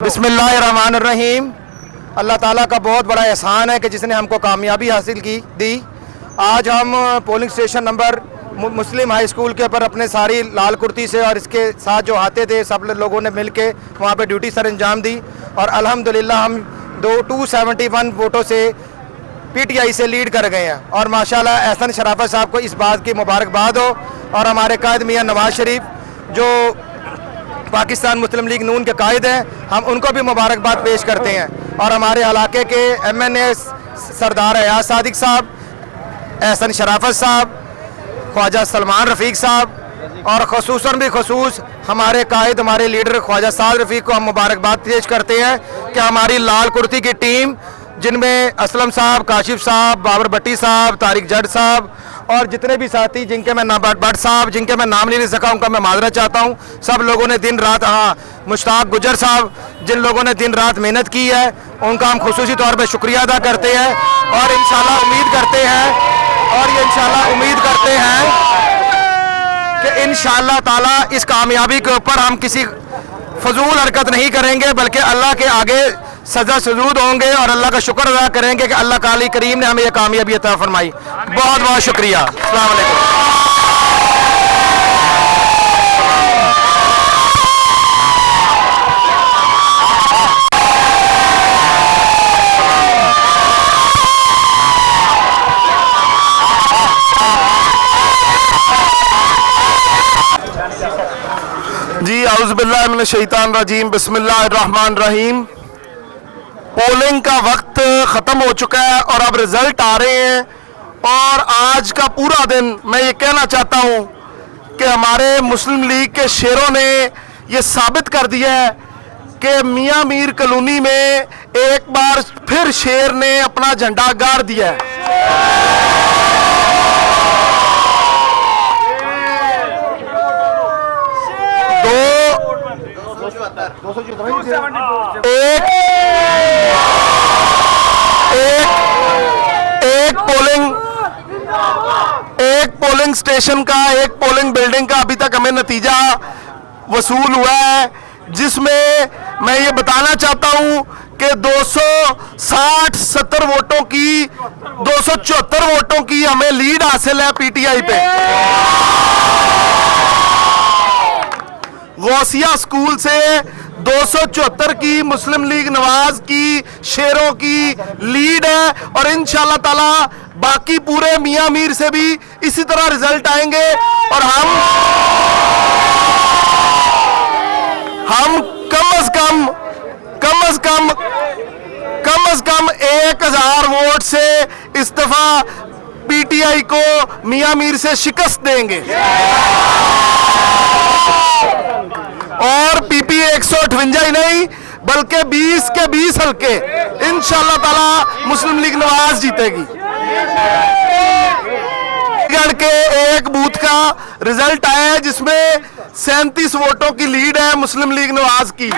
बिस्मिल्लाहिर्रहमानिर्रहीम। अल्लाह ताला का बहुत बड़ा एहसान है कि जिसने हमको कामयाबी हासिल की दी। आज हम पोलिंग स्टेशन नंबर मुस्लिम हाई स्कूल के ऊपर अपने सारी लाल कुर्ती से और इसके साथ जो आते थे सब लोगों ने मिल के वहाँ पर ड्यूटी सर अंजाम दी और अल्हम्दुलिल्लाह हम 271 वोटों से PTI से लीड कर गए हैं। और माशाल्लाह एहसन शराफत साहब को इस बात की मुबारकबाद हो और हमारे कायद मियाँ नवाज शरीफ जो पाकिस्तान मुस्लिम लीग नून के कायद हैं, हम उनको भी मुबारकबाद पेश करते हैं। और हमारे इलाके के MNA सरदार अयाज सादिक साहब, एहसन शराफत साहब, ख्वाजा सलमान रफ़ीक साहब और ख़ुसूसन भी खसूस हमारे कायद हमारे लीडर ख्वाजा साद रफ़ीक को हम मुबारकबाद पेश करते हैं कि हमारी लाल कुर्ती की टीम जिनमें असलम साहब, काशिफ साहब, बाबर भट्टी साहब, तारिक जट साहब और जितने भी साथी जिनके मैं भट्ट साहब जिनके मैं नाम नहीं ले सका उनका मैं माजरत चाहता हूँ। सब लोगों ने दिन रात, हाँ मुश्ताक गुजर साहब जिन लोगों ने दिन रात मेहनत की है उनका हम खुसूसी तौर पे शुक्रिया अदा करते हैं और इंशाल्लाह उम्मीद करते हैं कि इंशाल्लाह ताला इस कामयाबी के ऊपर हम किसी फजूल हरकत नहीं करेंगे बल्कि अल्लाह के आगे सजा सजूद होंगे और अल्लाह का शुक्र अदा करेंगे कि अल्लाह काली करीम ने हमें यह कामयाबी अता फरमाई। बहुत बहुत शुक्रिया। अस्सलाम वालेकुम। जी औज़ुबिल्लाहि मिनश शैतानिर रजीम, बिस्मिल्लाहिर रहमानिर रहीम। पोलिंग का वक्त ख़त्म हो चुका है और अब रिज़ल्ट आ रहे हैं और आज का पूरा दिन मैं ये कहना चाहता हूँ कि हमारे मुस्लिम लीग के शेरों ने ये साबित कर दिया है कि मियाँ मीर कॉलोनी में एक बार फिर शेर ने अपना झंडा गाड़ दिया है। एक पोलिंग स्टेशन का, एक पोलिंग बिल्डिंग का अभी तक हमें नतीजा वसूल हुआ है जिसमें मैं ये बताना चाहता हूं कि 260-70 वोटों की 274 वोटों की हमें लीड हासिल है PTI पे। गौसिया स्कूल से 274 की मुस्लिम लीग नवाज की शेरों की लीड है और इंशाल्लाह ताला बाकी पूरे मियाँ मीर से भी इसी तरह रिजल्ट आएंगे और हम कम से कम 1000 वोट से इस्तीफा PTI को मियाँ मीर से शिकस्त देंगे और PPA 158 ही नहीं बल्कि 20 के 20 हल्के इंशाल्लाह ताला मुस्लिम लीग नवाज जीतेगी। गढ़ के एक बूथ का रिजल्ट आया है जिसमें 37 वोटों की लीड है मुस्लिम लीग नवाज की।